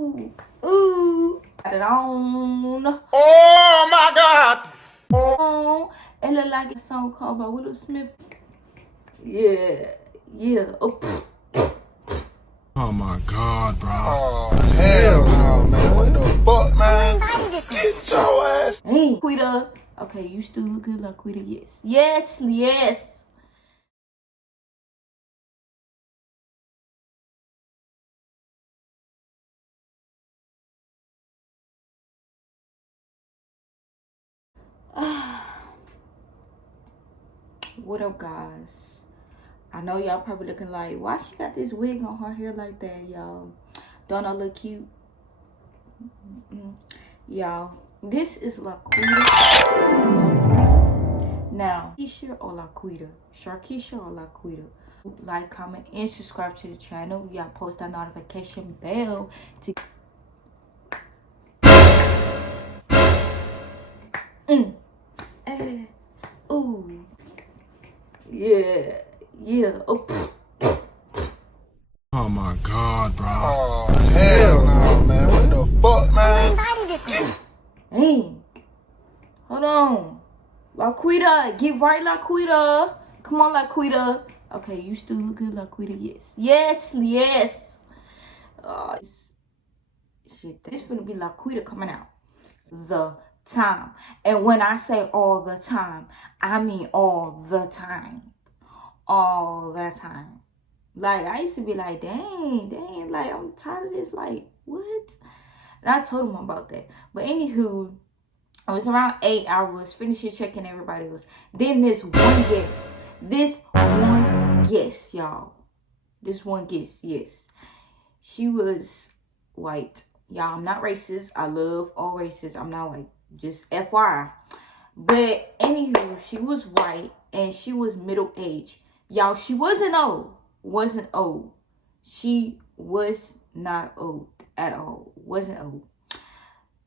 Ooh, ooh, got it on. Oh my God! On. It look like a song called by Will Smith. Yeah, yeah. Oh, Oh my God, bro. Oh hell no, man. What the fuck, man? Get your ass. hey, Quita. Okay, you still look good like Quita. Yes, yes, yes. What up, guys? I know y'all probably looking like, why she got this wig on her hair like that, y'all? Don't I look cute? Y'all, this is Laquita. Now, Keisha or Laquita? Sharkeisha or Laquita? Like, comment, and subscribe to the channel. Y'all post that notification bell to ooh. Yeah. Yeah. Oh, Oh my God, bro. Oh hell no, man. What the fuck, man? dang. Hold on. Laquita, get right, Laquita. Come on, Laquita. Okay, you still look good, Laquita. Yes. Yes, yes. Shit, this finna be Laquita coming out the time. And when I say all the time, I mean all the time. All the time. Like, I used to be like, dang, like, I'm tired of this. Like, what? And I told him about that. But anywho, it was around 8 hours, finishing checking everybody else. Then this one guest, y'all. This one guest, yes. She was white. Y'all, I'm not racist. I love all races. I'm not white. Just FYI. But anywho, she was white and she was middle aged. Y'all, she wasn't old. Wasn't old. She was not old at all. Wasn't old.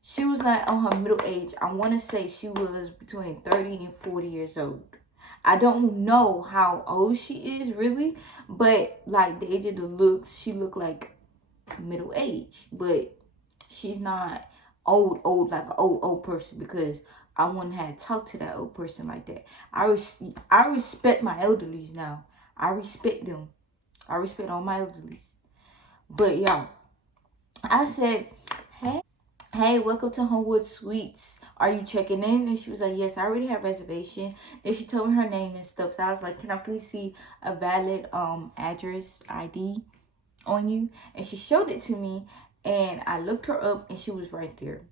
She was like on her middle age. I want to say she was between 30 and 40 years old. I don't know how old she is really, but like the age of the looks, she looked like middle age. But she's not old like an old person, because I wouldn't have talked to that old person like that. I respect my elderlies now. I respect them. I respect all my elderlies. But y'all, I said, hey, welcome to Homewood Suites. Are you checking in? And she was like, yes, I already have reservation. Then she told me her name and stuff. So I was like, can I please see a valid address ID on you? And she showed it to me, and I looked her up, and she was right there.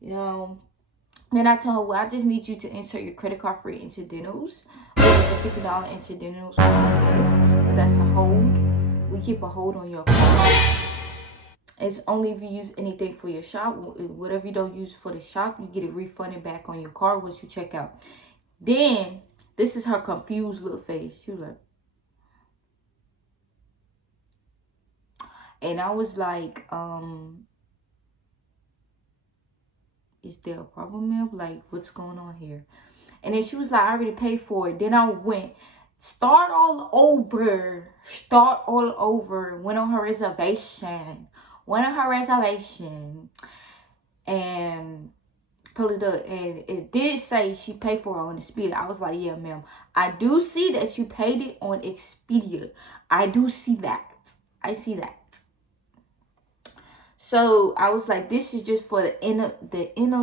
Then I told her, well, I just need you to insert your credit card for your incidentals. It's a $50 incidentals, but that's a hold. We keep a hold on your card. It's only if you use anything for your shop. Whatever you don't use for the shop, you get it refunded back on your card once you check out. Then, this is her confused little face. She was like, and I was like, is there a problem, ma'am? Like, what's going on here? And then she was like, I already paid for it. Then I went, start all over, went on her reservation, and pull it up. And it did say she paid for it on Expedia. I was like, yeah, ma'am, I do see that you paid it on Expedia. I do see that. I see that. So I was like, this is just for the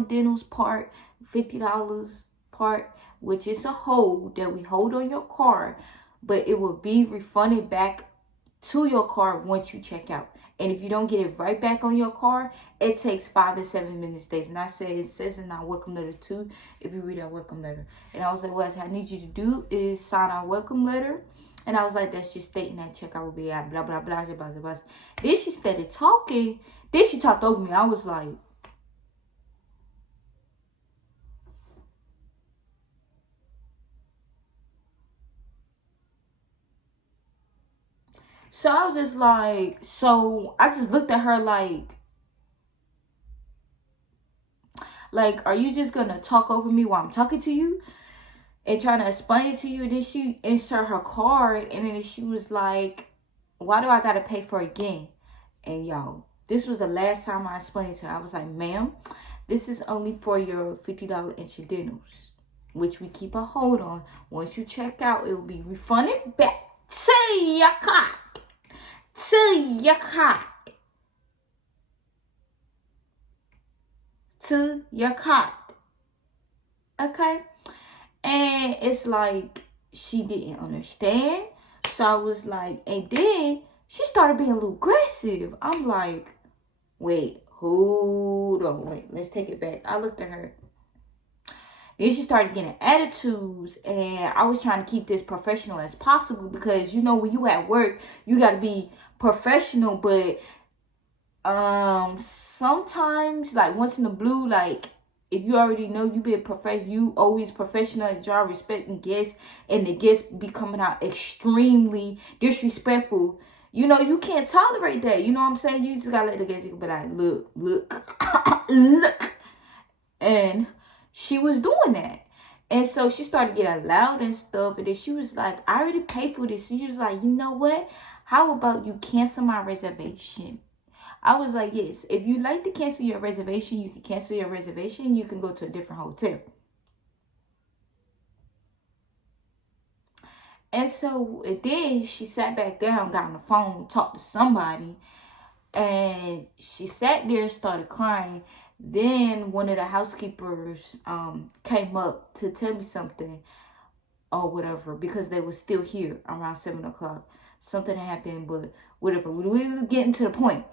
dentals part, $50 part, which is a hold that we hold on your card, but it will be refunded back to your card once you check out. And if you don't get it right back on your card, it takes 5 to 7 business days. And I said, it says in our welcome letter too, if you read our welcome letter. And I was like, what I need you to do is sign our welcome letter. And I was like, that's just stating that checkout will be at blah, blah, blah, blah, blah, blah. Then she started talking. Then she talked over me. I was like, so I was just like, so I just looked at her like, are you just going to talk over me while I'm talking to you and trying to explain it to you? And then she insert her card, and then she was like, why do I got to pay for it again? And y'all, This was the last time I explained to her. I was like, ma'am, this is only for your $50 incidentals, which we keep a hold on. Once you check out, it will be refunded back to your card. To your card. To your card. Okay? And it's like, she didn't understand. So I was like, and then she started being a little aggressive. I'm like, wait, hold on, wait, let's take it back. I looked at her. Then she started getting attitudes, and I was trying to keep this professional as possible because, you know, when you at work, you got to be professional. But sometimes, like, once in the blue, like, if you already know you be you always professional at your job, respecting guests, and the guests be coming out extremely disrespectful, you know, you can't tolerate that. You know what I'm saying? You just gotta let the guests be like, look, look. And she was doing that. And so she started getting loud and stuff. And then she was like, I already paid for this. She was like, you know what? How about you cancel my reservation? I was like, yes, if you like to cancel your reservation, you can cancel your reservation. You can go to a different hotel. And so then she sat back down, got on the phone, talked to somebody. And she sat there and started crying. Then one of the housekeepers came up to tell me something or whatever, because they were still here around 7 o'clock. Something happened, but whatever. We were getting to the point.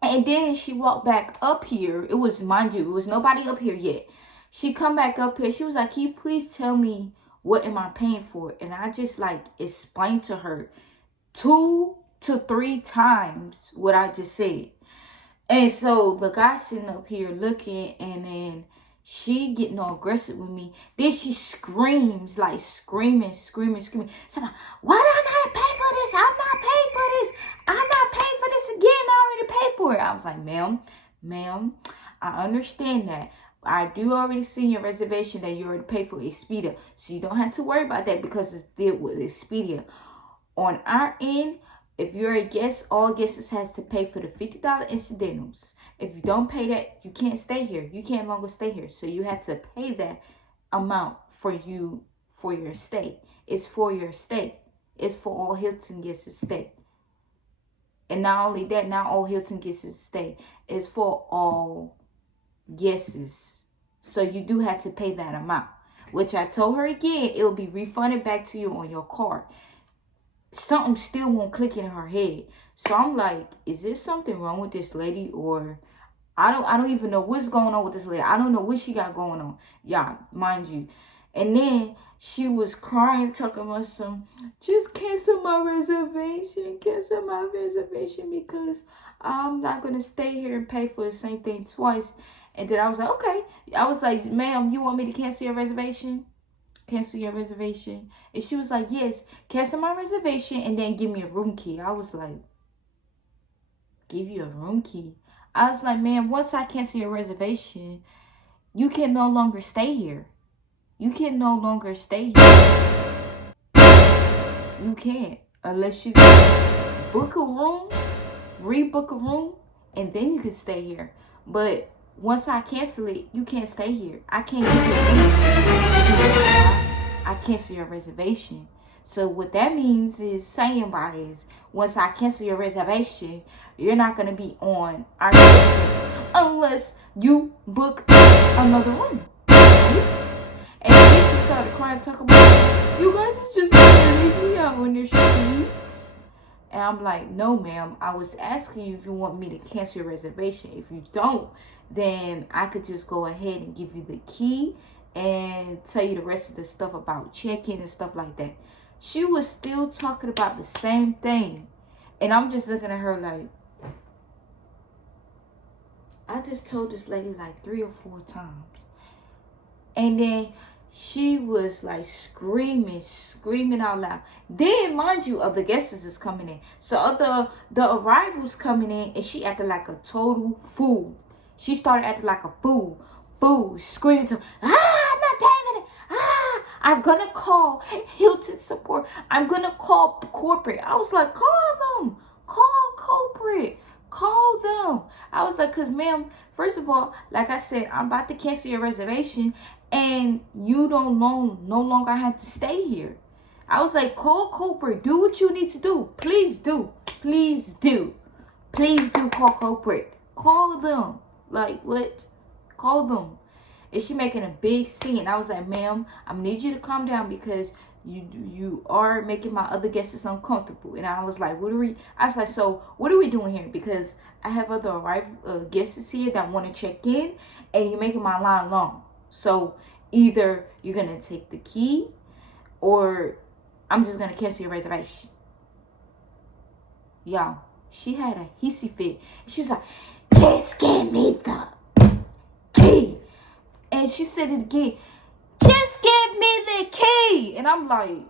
And then she walked back up here. It was, mind you, it was nobody up here yet. She come back up here. She was like, can you please tell me what am I paying for? And I just like explained to her 2 to 3 times what I just said. And so the guy sitting up here looking, and then she getting all aggressive with me. Then she screams, like screaming. So like, why do I gotta pay for this? I'm not paying for this. I'm not paying for this again. I already paid for it. I was like, ma'am, I understand that. I do already see your reservation that you already paid for Expedia. So you don't have to worry about that because it's dealt with Expedia. On our end, if you're a guest, all guests has to pay for the $50 incidentals. If you don't pay that, you can't stay here. You can't longer stay here. So you have to pay that amount for your stay. It's for your stay. It's for all Hilton guests to stay. And not only that, not all Hilton guests to stay. It's for all guesses. So you do have to pay that amount, which I told her again, it will be refunded back to you on your card. Something still won't click in her head. So I'm like, is there something wrong with this lady? Or I don't even know what's going on with this lady. I don't know what she got going on. Yeah, mind you. And then she was crying, talking about some, just cancel my reservation. Cancel my reservation because I'm not going to stay here and pay for the same thing twice. And then I was like, okay. I was like, ma'am, you want me to cancel your reservation? Cancel your reservation? And she was like, yes, cancel my reservation and then give me a room key. I was like, give you a room key? I was like, man, once I cancel your reservation, you can no longer stay here. You can no longer stay here. You can't, unless you book a room, rebook a room, and then you can stay here. But once I cancel it, you can't stay here. I can't give you a room key. I cancel your reservation. So what that means is, saying by is, once I cancel your reservation, you're not going to be on our list unless you book another room. Right? And then she started crying, talking about, you guys is just going to leave me out on the streets. And I'm like, no, ma'am. I was asking you if you want me to cancel your reservation. If you don't, then I could just go ahead and give you the key and tell you the rest of the stuff about check-in and stuff like that. She was still talking about the same thing. And I'm just looking at her like, I just told this lady like 3 or 4 times. And then she was like screaming out loud. Then, mind you, other guests is coming in. So the arrivals coming in, and she acted like a total fool. She started acting like a fool, screaming to, I'm not paying it. I'm gonna call Hilton support. I'm gonna call corporate. I was like, call them, call corporate, Call them. I was like, because ma'am, first of all, like I said, I'm about to cancel your reservation and you don't no longer have to stay here. I was like, call corporate. Do what you need to do. Please do. Please do. Please do call corporate. Call them. Like, what? Call them. And she making a big scene. I was like, ma'am, I need you to calm down because you are making my other guests uncomfortable. And I was like, so what are we doing here? Because I have other guests here that want to check in and you're making my line long. So either you're going to take the key or I'm just going to cancel your reservation. Y'all, she had a hissy fit. She was like, just give me the key. And she said it again, just give me the key. And I'm like,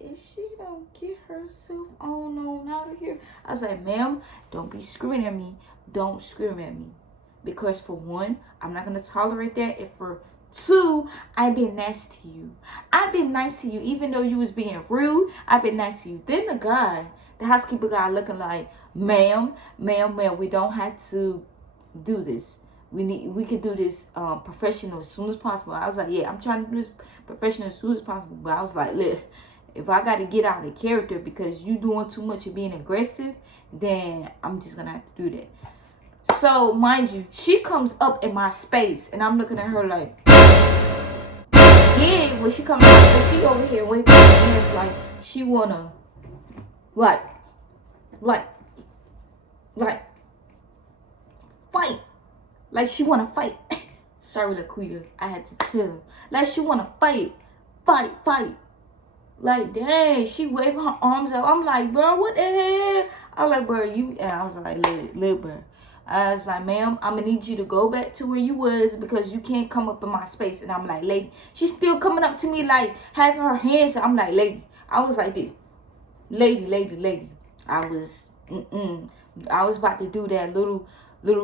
if she don't get herself on out of here. I was like, ma'am, don't be screaming at me. Don't scream at me. Because for one, I'm not going to tolerate that. And for two, I've been nice to you. I've been nice to you. Even though you was being rude, I've been nice to you. Then the housekeeper guy looking like, ma'am, we don't have to do this. We could do this professional as soon as possible. I was like, yeah, I'm trying to do this professional as soon as possible. But I was like, look, if I got to get out of character because you doing too much of being aggressive, then I'm just going to have to do that. So, mind you, she comes up in my space, and I'm looking at her like, yeah, when she comes out, she over here waving her hands like she wanna, like, fight. Like she wanna fight. Sorry, Laquita, I had to tell her. Like she wanna fight. Like, dang, she waving her arms up. I'm like, bro, what the hell? I was like, bro, and I was like, look, bro. I was like, ma'am, I'm going to need you to go back to where you was because you can't come up in my space. And I'm like, lady. She's still coming up to me like having her hands. I'm like, lady. I was like this. Lady. I was about to do that little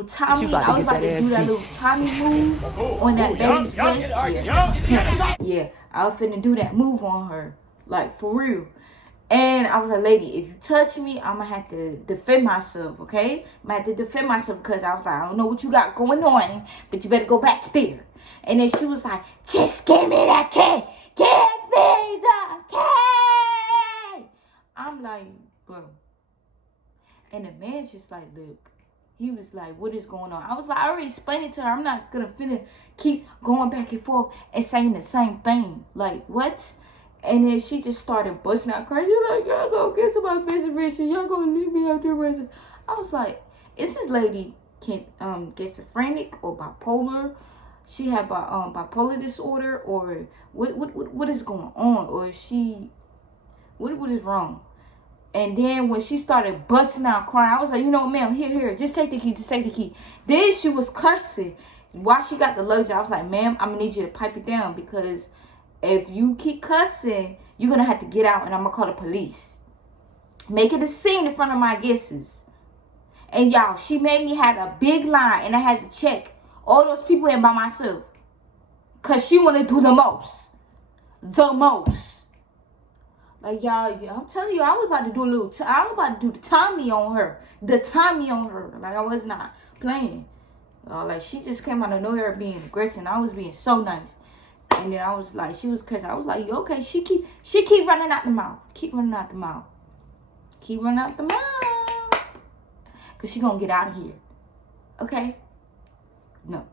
Tommy. I was about to do that little Tommy move on that lady's breast. Yeah, I was finna do that move on her. Like, for real. And I was like, lady, if you touch me, I'm going to have to defend myself, okay? I'm going to have to defend myself because I was like, I don't know what you got going on, but you better go back there. And then she was like, just give me that key. Give me the key. I'm like, bro. And the man just like, look. He was like, what is going on? I was like, I already explained it to her. I'm not going to finna keep going back and forth and saying the same thing. Like, what? And then she just started busting out crazy. Like, y'all gonna get to my reservation. Y'all gonna leave me out there reservation. I was like, is this lady schizophrenic or bipolar? She had bipolar disorder, or what is going on? Or is she, what is wrong? And then when she started busting out crying, I was like, you know what, ma'am, here, just take the key. Then she was cussing. While she got the luggage, I was like, ma'am, I'm gonna need you to pipe it down because if you keep cussing, you're going to have to get out and I'm going to call the police. Making a scene in front of my guests. And y'all, she made me have a big line and I had to check all those people in by myself. Because she want to do the most. Like, y'all, I'm telling you, I was about to do the Tommy on her. Like, I was not playing. Like, she just came out of nowhere being aggressive and I was being so nice. And then I was like, she was cussing. I was like, okay, she keep running out the mouth. Keep running out the mouth. Because she going to get out of here. Okay? No.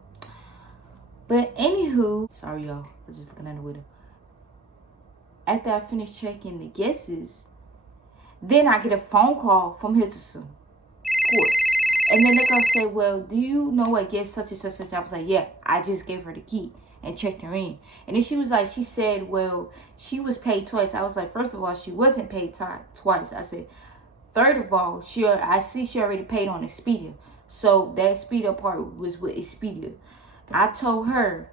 But anywho, sorry y'all. I was just looking at the window. After I finished checking the guesses, then I get a phone call from Hilton Court. And then they're going to say, well, do you know what guest such and such? I was like, yeah, I just gave her the key. And checked her in. And then she said, well, she was paid twice. I was like, first of all, she wasn't paid twice. I said, third of all, I see she already paid on Expedia. So that Expedia part was with Expedia. I told her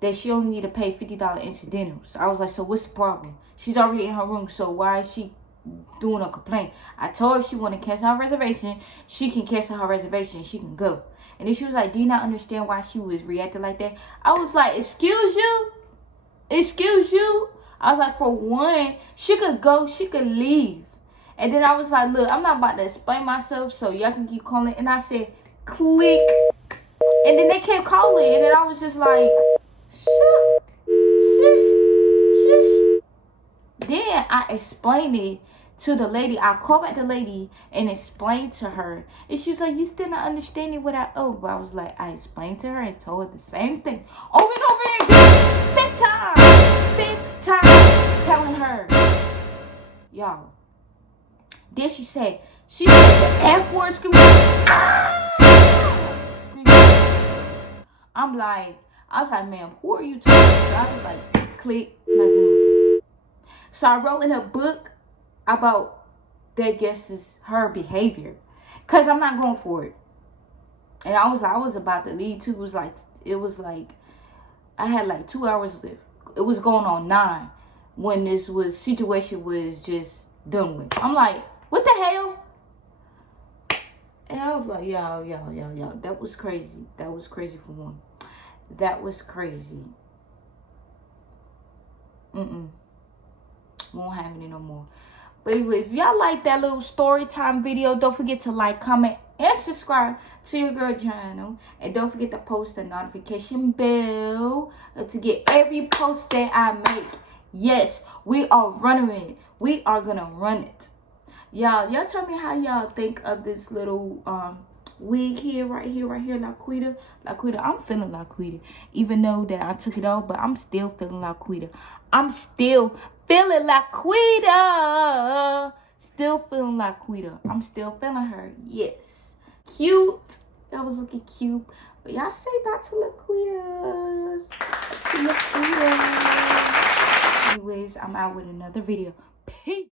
that she only need to pay $50 incidentals. I was like, so what's the problem? She's already in her room, so why is she doing a complaint? I told her if she want to cancel her reservation, she can cancel her reservation. She can go. And then she was like, do you not understand why she was reacting like that? I was like, excuse you? I was like, for one, she could go, she could leave. And then I was like, look, I'm not about to explain myself so y'all can keep calling. And I said, click. And then they kept calling. And then I was just like, shut, shush. Then I explained it to the lady. I called back the lady and explained to her. And she was like, you still not understanding what I owe. But I was like, I explained to her and told her the same thing. Over and over again. Fifth time telling her. Y'all. Then she said the F word screaming. Ah! Screaming. I was like, ma'am, who are you talking to? I was like, click, nothing. So I wrote in a book about that guess's her behavior. Cause I'm not going for it. And I was about to leave too. It was like I had like 2 hours left. It was going on 9 when this situation was just done with. I'm like, what the hell? And I was like, y'all. That was crazy. That was crazy for one. That was crazy. Won't have any no more. But anyway, if y'all like that little story time video, don't forget to like, comment, and subscribe to your girl channel. And don't forget to post the notification bell to get every post that I make. Yes, we are running it. We are gonna run it. Y'all tell me how y'all think of this little wig here, right here, Laquita. I'm feeling Laquita. Even though that I took it off, but I'm still feeling Laquita. I'm still feeling Laquita. Still feeling Laquita. I'm still feeling her. Yes. Cute. That was looking cute. But y'all say back to Laquita. Anyways, I'm out with another video. Peace.